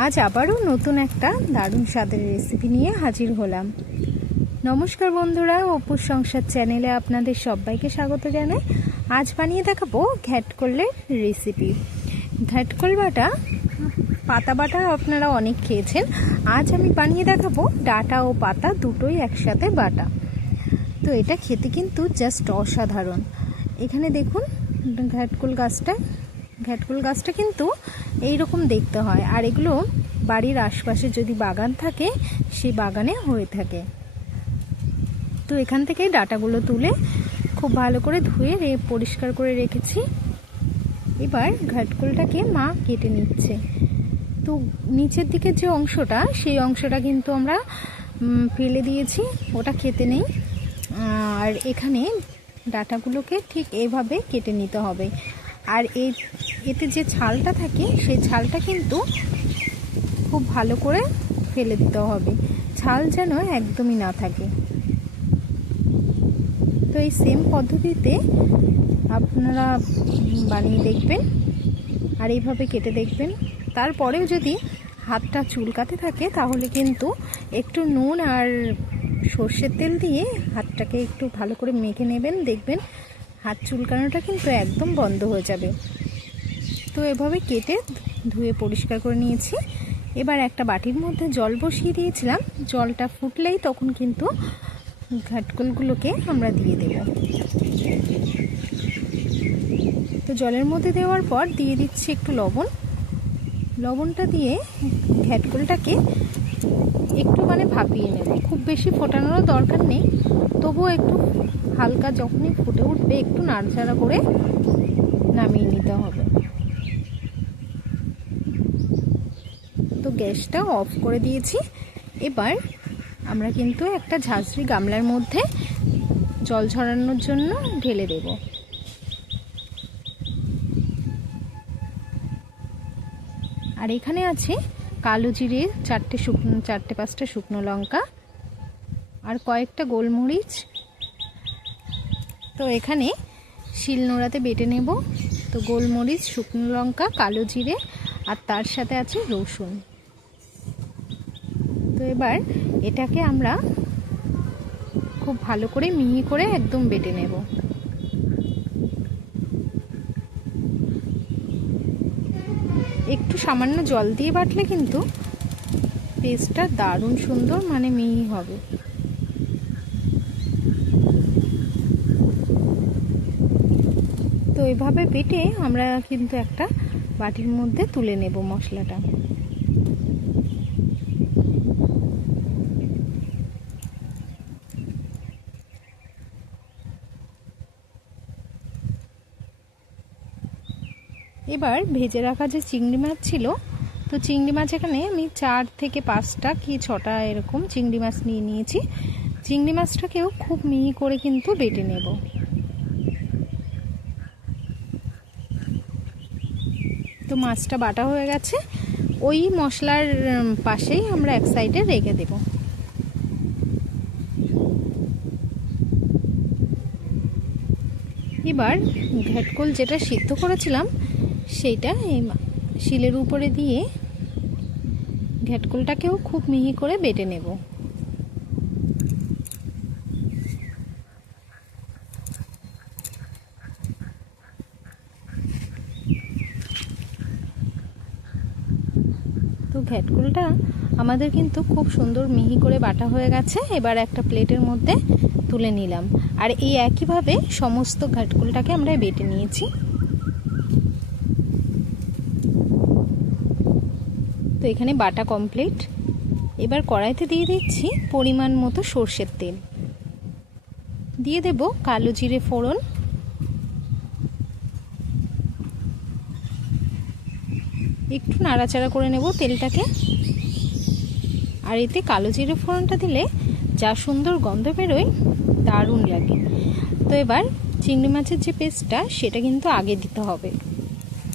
আজ আবারও নতুন একটা দারুণ স্বাদের রেসিপি নিয়ে হাজির হলাম। নমস্কার বন্ধুরা অপুর সংসার চ্যানেলে আপনাদের সবাইকে স্বাগত জানাই। আজ বানিয়ে দেখাবো ঘ্যাটকলের রেসিপি ঘ্যাটকল বাটা, পাতা বাটা আপনারা অনেক খেয়েছেন। আজ আমি বানিয়ে দেখাবো ডাটা ও পাতা দুটোই একসাথে বাটা। তো এটা খেতে কিন্তু জাস্ট অসাধারণ। এখানে দেখুন, ঘ্যাটকুল গাছটা ঘ্যাটকুল গাছটা কিন্তু এই রকম দেখতে হয়। আর এগুলো বাড়ির আশপাশে যদি বাগান থাকে সেই বাগানে হয়ে থাকে। তো এখান থেকে ডাটাগুলো তুলে খুব ভালো করে ধুয়ে রে পরিষ্কার করে রেখেছি। এবার ঘাটকুলটাকে মা কেটে নিচ্ছে। তো নিচের দিকে যে অংশটা, সেই অংশটা কিন্তু আমরা ফেলে দিয়েছি। ওটা খেতে নেই। আর এখানে ডাটাগুলোকে ঠিক এভাবে কেটে নিতে হবে। আর এই এতে যে ছালটা থাকে, সেই ছালটা কিন্তু খুব ভালো করে ফেলে দিতে হবে। ছাল যেন একদমই না থাকে। তো এই সেম পদ্ধতিতে আপনারা বানিয়ে দেখবেন আর এইভাবে কেটে দেখবেন। তারপরেও যদি হাতটা চুলকাতে থাকে, তাহলে কিন্তু একটু নুন আর সর্ষের তেল দিয়ে হাতটাকে একটু ভালো করে মেখে নেবেন, দেখবেন হাত চুলকানোটা কিন্তু একদম বন্ধ হয়ে যাবে। তো এভাবে কেটে ধুয়ে পরিষ্কার করে নিয়েছি। এবার একটা বাটির মধ্যে জল বসিয়ে দিয়েছিলাম। জলটা ফুটলেই তখন কিন্তু ঘাটকলগুলোকে আমরা দিয়ে দেব। তো জলের মধ্যে দেওয়ার পর দিয়ে দিচ্ছি একটু লবণ। লবণটা দিয়ে ঘ্যাটকলটাকে একটু মানে ভাপিয়ে নেব। খুব বেশি ফোটানোরও দরকার নেই। তবুও একটু হালকা যখনই ফুটে উঠবে, একটু নাড়াচাড়া করে নামিয়ে নিতে হবে। তো গ্যাসটা অফ করে দিয়েছি। এবার আমরা কিন্তু একটা ঝাঁঝরি গামলার মধ্যে জল ঝরানোর জন্য ঢেলে দেব। আর এখানে আছে কালো জিরে চারটে শুকনো, চারটে পাঁচটা শুকনো লঙ্কা আর কয়েকটা গোলমরিচ তো এখানে শিলনোড়াতে বেটে নেব। তো গোলমরিচ, শুকনো লঙ্কা, কালো জিরে আর তার সাথে আছে রসুন। তো এবার এটাকে আমরা খুব ভালো করে মিহি করে একদম বেটে নেব। একটু সামান্য জল দিয়ে বাটলে কিন্তু পেস্টটা দারুণ সুন্দর মানে মিহি হবে। তো এভাবে বেটে আমরা কিন্তু একটা বাটির মধ্যে তুলে নেব মশলাটা। এবার ভেজে রাখা যে চিংড়ি মাছ ছিল, তো চিংড়ি মাছ এখানে আমি চার থেকে পাঁচটা কি ছটা এরকম চিংড়ি মাছ নিয়ে নিয়েছি। চিংড়ি মাছটাকেও খুব মিহি করে কিন্তু বেটে নেব। তো মাছটা বাটা হয়ে গেছে। ওই মশলার পাশেই আমরা এক সাইডে রেখে দেব। এবার ঘেটকল যেটা সিদ্ধ করেছিলাম, সেইটা এই শিলের উপরে দিয়ে ঘেটকলটাকেও খুব মিহি করে বেটে নেব। তো ঘ্যাটকুলটা আমাদের কিন্তু খুব সুন্দর মিহি করে বাটা হয়ে গেছে। এবার একটা প্লেটের মধ্যে তুলে নিলাম। আর এই একইভাবে সমস্ত ঘাটকুলটাকে আমরা বেটে নিয়েছি। তো এখানে বাটা কমপ্লিট। এবার কড়াইতে দিয়ে দিচ্ছি পরিমাণ মতো সর্ষের তেল। দিয়ে দেব কালো জিরে ফোড়ন। একটু নাড়াচাড়া করে নেব তেলটাকে। আর এতে কালো জিরে ফোড়নটা দিলে যা সুন্দর গন্ধ বেরোয়, দারুণ লাগে। তো এবার চিংড়ি মাছের যে পেস্টটা, সেটা কিন্তু আগে দিতে হবে।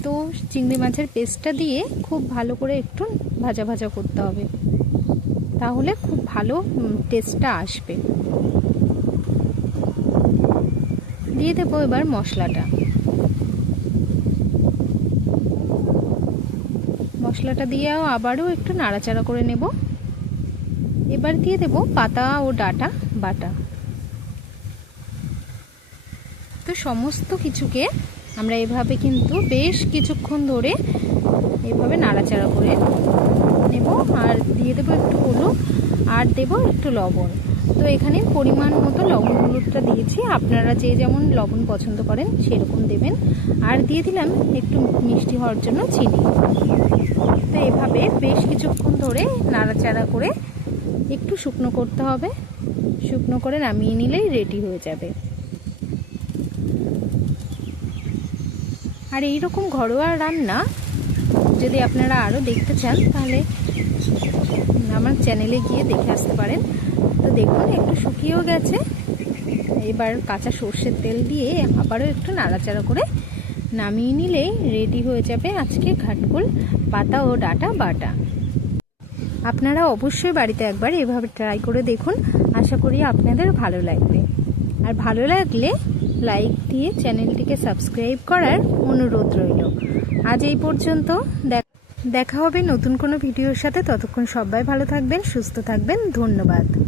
তো চিংড়ি মাছের পেস্টটা দিয়ে খুব ভালো করে একটু ভাজা ভাজা করতে হবে। তাহলে খুব ভালো টেস্টটা আসবে। দিয়ে দেবো এবার মশলাটা। মশলাটা দিয়েও আবারও একটু নাড়াচাড়া করে নেব। এবার দিয়ে দেব পাতা ও ডাটা বাটা। তো সমস্ত কিছুকে আমরা এভাবে কিন্তু বেশ কিছুক্ষণ ধরে এভাবে নাড়াচাড়া করে নেব। আর দিয়ে দেবো একটু হলুদ আর দেব একটু লবণ। তো এখানে পরিমাণ মতো লবণ হলুদটা দিয়েছি। আপনারা যে যেমন লবণ পছন্দ করেন সেরকম দেবেন। আর দিয়ে দিলাম একটু মিষ্টি হওয়ার জন্য চিনি। তো এভাবে বেশ কিছুক্ষণ ধরে নাড়াচাড়া করে একটু শুকনো করতে হবে। শুকনো করে নামিয়ে নিলেই রেডি হয়ে যাবে। আর এই রকম ঘরোয়া রান্না যদি আপনারা আরও দেখতে চান, তাহলে আমার চ্যানেলে গিয়ে দেখে আসতে পারেন। তো দেখুন, একটু শুকিয়েও গেছে। এবার কাঁচা সর্ষের তেল দিয়ে আবারও একটু নাড়াচাড়া করে নামিয়ে নিলেই রেডি হয়ে যাবে আজকে ঘাটকুল, পাতা ও ডাটা বাটা। আপনারা অবশ্যই বাড়িতে একবার এভাবে ট্রাই করে দেখুন। আশা করি আপনাদের ভালো লাগবে। আর ভালো লাগলে লাইক দিয়ে চ্যানেলটিকে সাবস্ক্রাইব করার অনুরোধ রইল। আজ এই পর্যন্ত দেখা হবে নতুন কোনো ভিডিওর সাথে। ততক্ষণ সবাই ভালো থাকবেন সুস্থ থাকবেন। ধন্যবাদ।